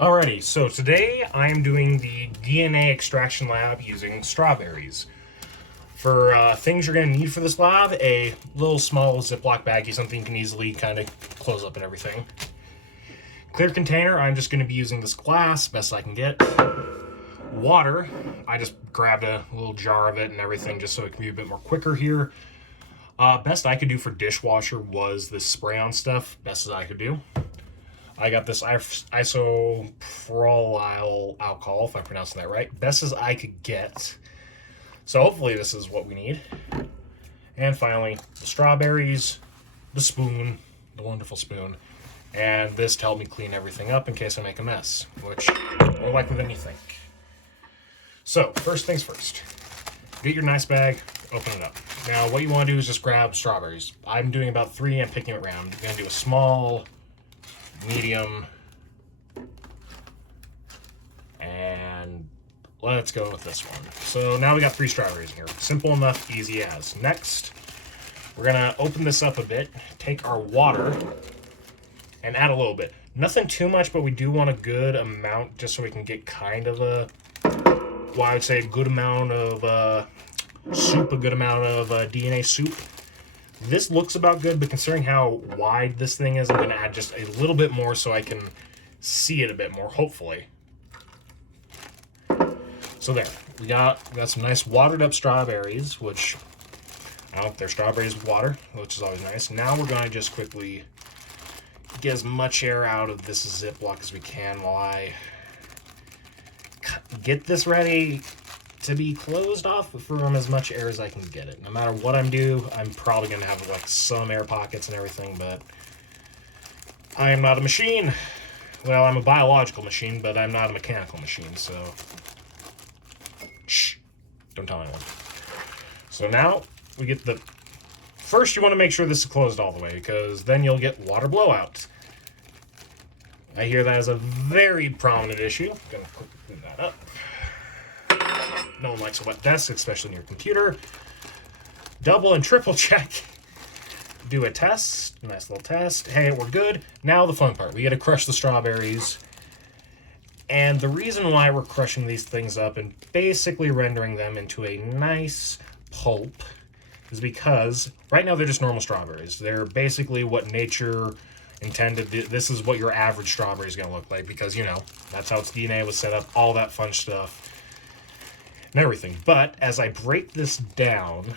Alrighty, so today I am doing the DNA extraction lab using strawberries. For things you're going to need for this lab, a little small Ziploc baggie, something you can easily kind of close up and everything. Clear container, I'm just going to be using this glass, best I can get. Water, I just grabbed a little jar of it and everything just so it can be a bit more quicker here. Best I could do for dishwasher was this spray-on stuff, best as I could do. I got this isopropyl alcohol, if I'm pronouncing that right. Best as I could get. So hopefully this is what we need. And finally, the strawberries, the spoon, the wonderful spoon, and this to help me clean everything up in case I make a mess, which more likely than you think. So, first things first. Get your nice bag, open it up. Now, what you want to do is just grab strawberries. I'm doing about 3 and picking it around. I'm going to do a small, medium, and let's go with this one. So now we got 3 strawberries in here. Simple enough, easy as. Next, we're gonna open this up a bit, take our water, and add a little bit. Nothing too much, but we do want a good amount just so we can get kind of a, well, I would say a good amount of soup, a good amount of DNA soup. This looks about good, but considering how wide this thing is, I'm going to add just a little bit more so I can see it a bit more, hopefully. So there, we got some nice watered up strawberries, which, I don't know if they're strawberries with water, which is always nice. Now we're going to just quickly get as much air out of this Ziploc as we can while I get this ready to be closed off from as much air as I can get it. No matter what I'm doing, I'm probably going to have like some air pockets and everything, but I am not a machine. Well, I'm a biological machine, but I'm not a mechanical machine, so shh, don't tell anyone. So now we get the, first you want to make sure this is closed all the way, because then you'll get water blowout. I hear that is a very prominent issue. Gonna clean that up. No one likes a wet desk, especially in your computer. Double and triple check. Do a test. Nice little test. Hey, we're good. Now the fun part. We got to crush the strawberries. And the reason why we're crushing these things up and basically rendering them into a nice pulp is because right now they're just normal strawberries. They're basically what nature intended. This is what your average strawberry is going to look like because, you know, that's how its DNA was set up. All that fun stuff. And everything. But as I break this down,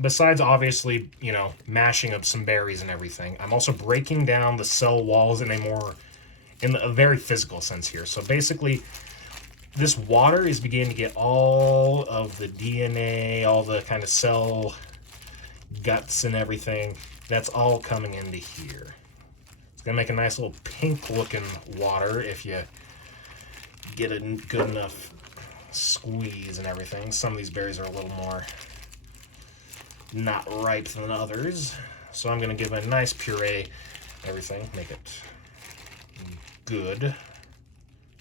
besides obviously, you know, mashing up some berries and everything, I'm also breaking down the cell walls in a very physical sense here. So basically, this water is beginning to get all of the DNA, all the kind of cell guts and everything. That's all coming into here. It's going to make a nice little pink looking water if you get a good enough squeeze and everything. Some of these berries are a little more not ripe than others, so I'm going to give it a nice puree, everything, make it good,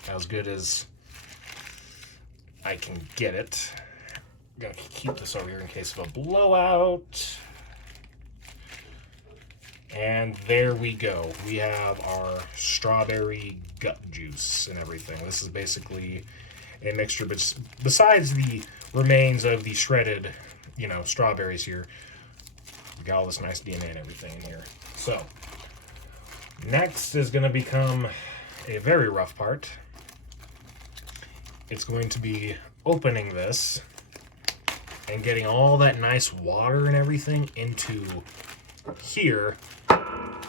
as good as I can get it. I'm going to keep this over here in case of a blowout. And there we go. We have our strawberry gut juice and everything. This is basically a mixture, but besides the remains of the shredded, you know, strawberries here, we got all this nice DNA and everything in here. So, next is going to become a very rough part. It's going to be opening this and getting all that nice water and everything into here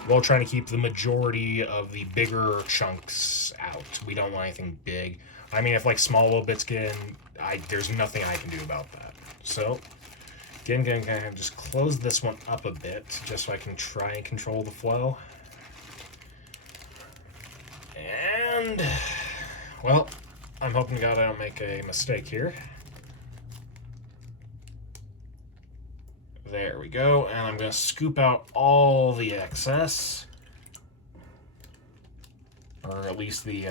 while trying to keep the majority of the bigger chunks out. We don't want anything big. I mean, if like small little bits get in, there's nothing I can do about that. So, again, kind of just close this one up a bit, just so I can try and control the flow. And, well, I'm hoping to God I don't make a mistake here. There we go, and I'm going to scoop out all the excess, or at least the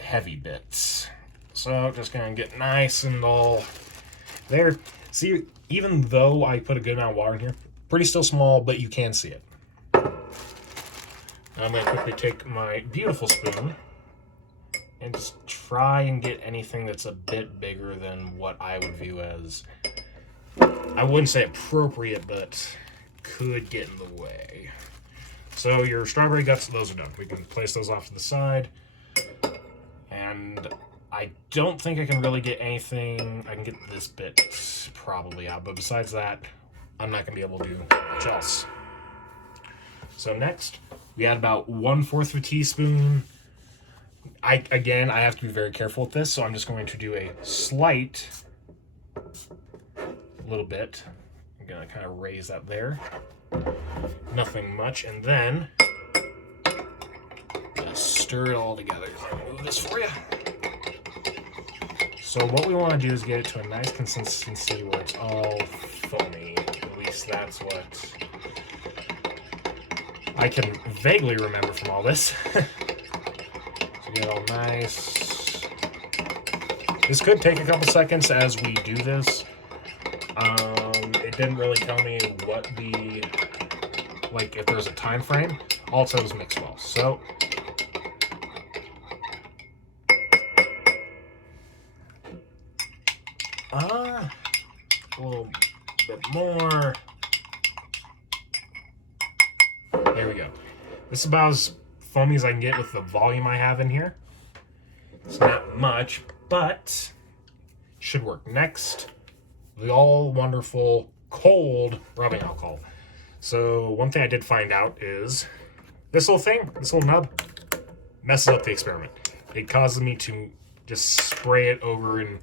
heavy bits. So just gonna get nice and all there. See, even though I put a good amount of water in here, pretty still small, but you can see it. I'm going to quickly take my beautiful spoon and just try and get anything that's a bit bigger than what I would view as, I wouldn't say appropriate, but could get in the way. So your strawberry guts, those are done. We can place those off to the side. And I don't think I can really get anything. I can get this bit probably out, but besides that, I'm not going to be able to do much else. So next, we add about 1/4 of a teaspoon. Again, I have to be very careful with this, so I'm just going to do a slight little bit. I'm going to kind of raise that there. Nothing much, and then just stir it all together. I'll move this for you. So what we want to do is get it to a nice consistency where it's all foamy. At least that's what I can vaguely remember from all this. So get it all nice. This could take a couple seconds as we do this. It didn't really tell me what the, like, if there's a time frame. All it said was mix well. So a little bit more. There we go. This is about as foamy as I can get with the volume I have in here. It's not much, but should work. Next, the all wonderful cold rubbing alcohol. So one thing I did find out is this little thing, this little nub, messes up the experiment. It causes me to just spray it over and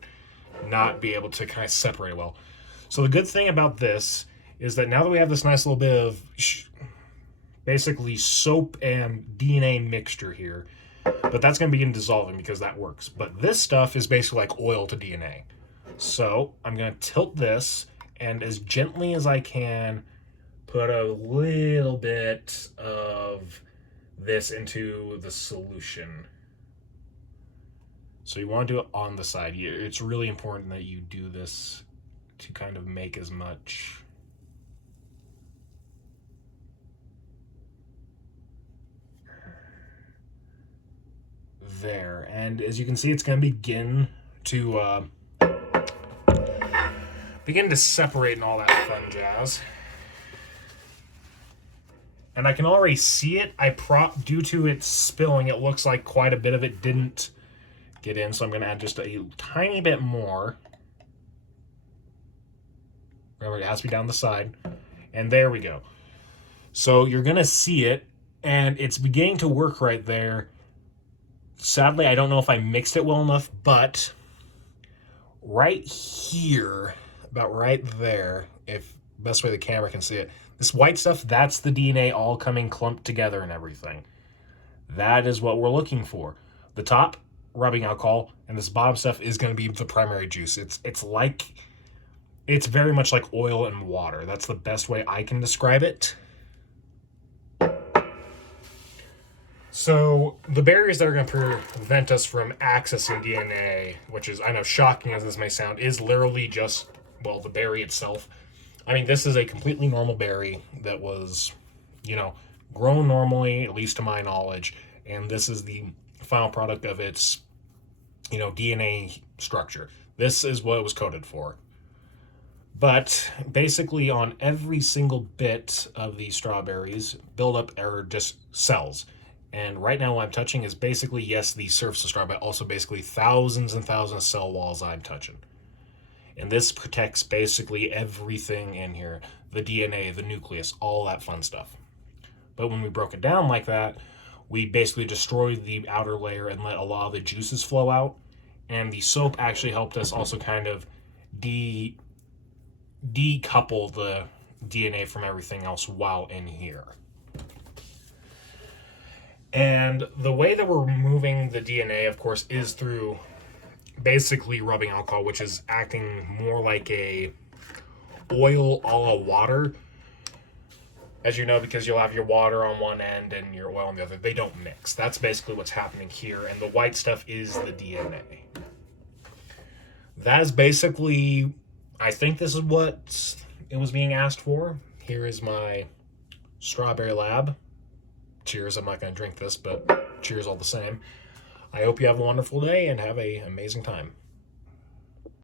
not be able to kind of separate it well. So the good thing about this is that now that we have this nice little bit of basically soap and DNA mixture here, but that's going to begin dissolving because that works. But this stuff is basically like oil to DNA. So I'm going to tilt this and as gently as I can put a little bit of this into the solution. So you want to do it on the side. It's really important that you do this to kind of make as much there. And as you can see, it's going to begin to separate and all that fun jazz. And I can already see it. Due to it spilling, it looks like quite a bit of it didn't get in, so I'm going to add just a tiny bit more. Remember, it has to be down the side. And there we go. So you're going to see it, and it's beginning to work right there. Sadly, I don't know if I mixed it well enough, but right here, about right there, if best way the camera can see it, this white stuff, that's the DNA all coming clumped together and everything. That is what we're looking for. The top, rubbing alcohol, and this bottom stuff is going to be the primary juice. It's very much like oil and water. That's the best way I can describe it. So the barriers that are going to prevent us from accessing DNA, which is, I know, shocking as this may sound, is literally just, well, the berry itself. I mean, this is a completely normal berry that was, grown normally, at least to my knowledge, and this is the final product of its, DNA structure. This is what it was coded for. But basically on every single bit of these strawberries, buildup are just cells. And right now what I'm touching is basically, yes, the surface of straw, but also basically thousands and thousands of cell walls I'm touching. And this protects basically everything in here. The DNA, the nucleus, all that fun stuff. But when we broke it down like that, we basically destroyed the outer layer and let a lot of the juices flow out. And the soap actually helped us also kind of decouple the DNA from everything else while in here. And the way that we're removing the DNA, of course, is through basically rubbing alcohol, which is acting more like a oil a la water. As you know, because you'll have your water on one end and your oil on the other. They don't mix. That's basically what's happening here. And the white stuff is the DNA. That is basically, I think this is what it was being asked for. Here is my Strawberry Lab cheers. I'm not going to drink this, but cheers all the same. I hope you have a wonderful day and have an amazing time.